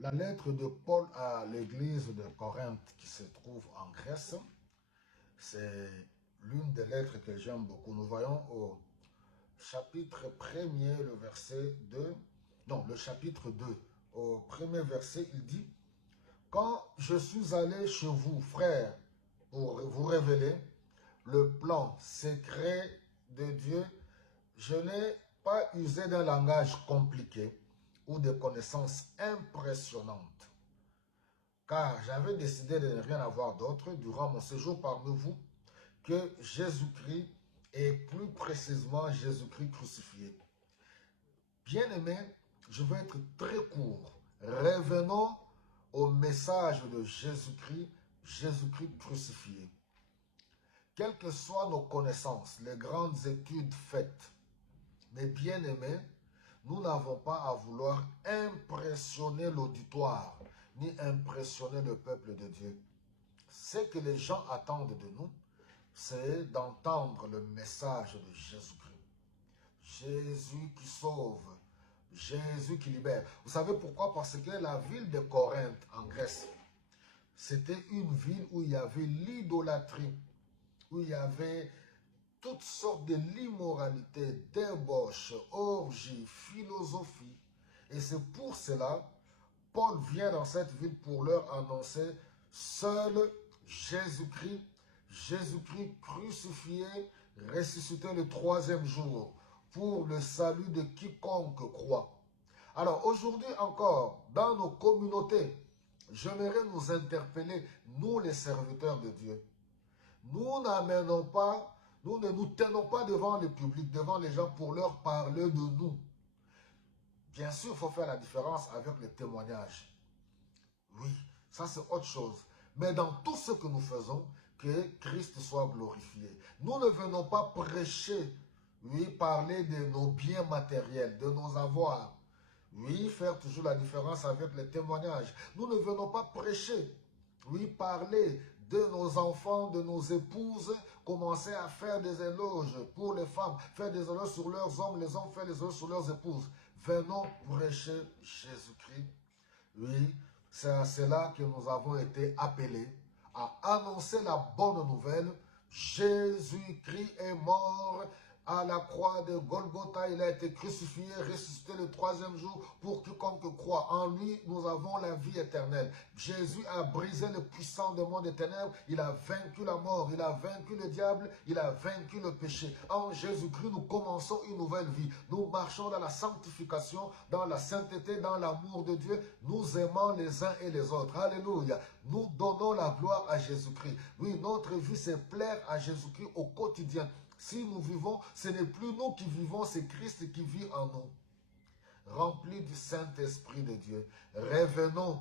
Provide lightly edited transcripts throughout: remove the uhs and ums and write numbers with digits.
La lettre de Paul à l'église de Corinthe qui se trouve en Grèce, c'est l'une des lettres que j'aime beaucoup. Nous voyons au chapitre 1er, le verset 2, non, le chapitre 2, au premier verset, il dit « Quand je suis allé chez vous, frères, pour vous révéler le plan secret de Dieu, je n'ai pas usé d'un langage compliqué ou de connaissances impressionnantes, car j'avais décidé de ne rien avoir d'autre durant mon séjour parmi vous que Jésus-Christ et plus précisément Jésus-Christ crucifié. Bien-aimés, je vais être très court. Revenons au message de Jésus-Christ, Jésus-Christ crucifié. Quelles que soient nos connaissances, les grandes études faites, mes bien-aimés, nous n'avons pas à vouloir impressionner l'auditoire, ni impressionner le peuple de Dieu. Ce que les gens attendent de nous, c'est d'entendre le message de Jésus-Christ. Jésus qui sauve, Jésus qui libère. Vous savez pourquoi? Parce que la ville de Corinthe, en Grèce, c'était une ville où il y avait l'idolâtrie, où il y avait toutes sortes de l'immoralité, débauche, orgie, philosophie. Et c'est pour cela, Paul vient dans cette ville pour leur annoncer seul Jésus-Christ, Jésus-Christ crucifié, ressuscité le troisième jour, pour le salut de quiconque croit. Alors aujourd'hui encore, dans nos communautés, j'aimerais nous interpeller, nous les serviteurs de Dieu. Nous n'amenons pas, nous ne nous tenons pas devant le public, devant les gens pour leur parler de nous. Bien sûr, il faut faire la différence avec les témoignages. Oui, ça c'est autre chose. Mais dans tout ce que nous faisons, que Christ soit glorifié. Nous ne venons pas prêcher, oui, parler de nos biens matériels, de nos avoirs. Oui, faire toujours la différence avec les témoignages. Nous ne venons pas prêcher, oui, parler de nos enfants, de nos épouses, commencer à faire des éloges pour les femmes, faire des éloges sur leurs hommes, les hommes faire des éloges sur leurs épouses. Venons prêcher Jésus-Christ. Oui, c'est à cela que nous avons été appelés, à annoncer la bonne nouvelle. Jésus-Christ est mort à la croix de Golgotha, il a été crucifié, ressuscité le troisième jour pour quiconque croit. En lui, nous avons la vie éternelle. Jésus a brisé le puissant démon des ténèbres, il a vaincu la mort, il a vaincu le diable, il a vaincu le péché. En Jésus-Christ, nous commençons une nouvelle vie. Nous marchons dans la sanctification, dans la sainteté, dans l'amour de Dieu. Nous aimons les uns et les autres. Alléluia. Nous donnons la gloire à Jésus-Christ. Oui, notre vie, c'est plaire à Jésus-Christ au quotidien. Si nous vivons, ce n'est plus nous qui vivons, c'est Christ qui vit en nous. Remplis du Saint-Esprit de Dieu. Revenons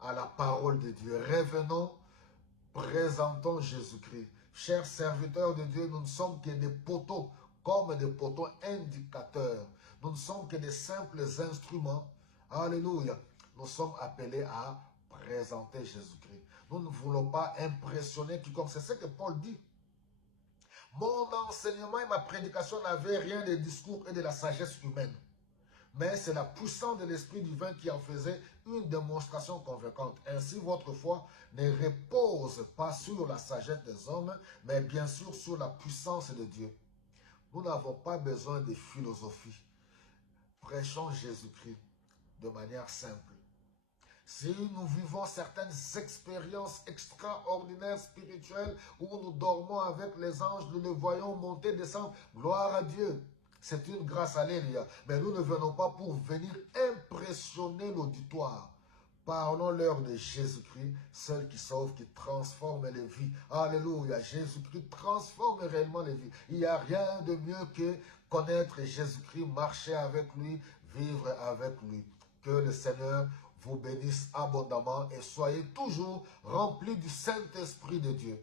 à la parole de Dieu. Revenons, présentons Jésus-Christ. Chers serviteurs de Dieu, nous ne sommes que des poteaux, comme des poteaux indicateurs. Nous ne sommes que des simples instruments. Alléluia. Nous sommes appelés à présenter Jésus-Christ. Nous ne voulons pas impressionner quiconque. C'est ce que Paul dit. Mon enseignement et ma prédication n'avaient rien de discours et de la sagesse humaine. Mais c'est la puissance de l'Esprit divin qui en faisait une démonstration convaincante. Ainsi, votre foi ne repose pas sur la sagesse des hommes, mais bien sûr sur la puissance de Dieu. Nous n'avons pas besoin de philosophie. Prêchons Jésus-Christ de manière simple. Si nous vivons certaines expériences extraordinaires spirituelles où nous dormons avec les anges, nous les voyons monter, descendre, gloire à Dieu. C'est une grâce, alléluia. Mais nous ne venons pas pour venir impressionner l'auditoire. Parlons-leur de Jésus-Christ, seul qui sauve, qui transforme les vies. Alléluia, Jésus-Christ transforme réellement les vies. Il n'y a rien de mieux que connaître Jésus-Christ, marcher avec lui, vivre avec lui. Que le Seigneur vous bénisse abondamment et soyez toujours remplis du Saint-Esprit de Dieu.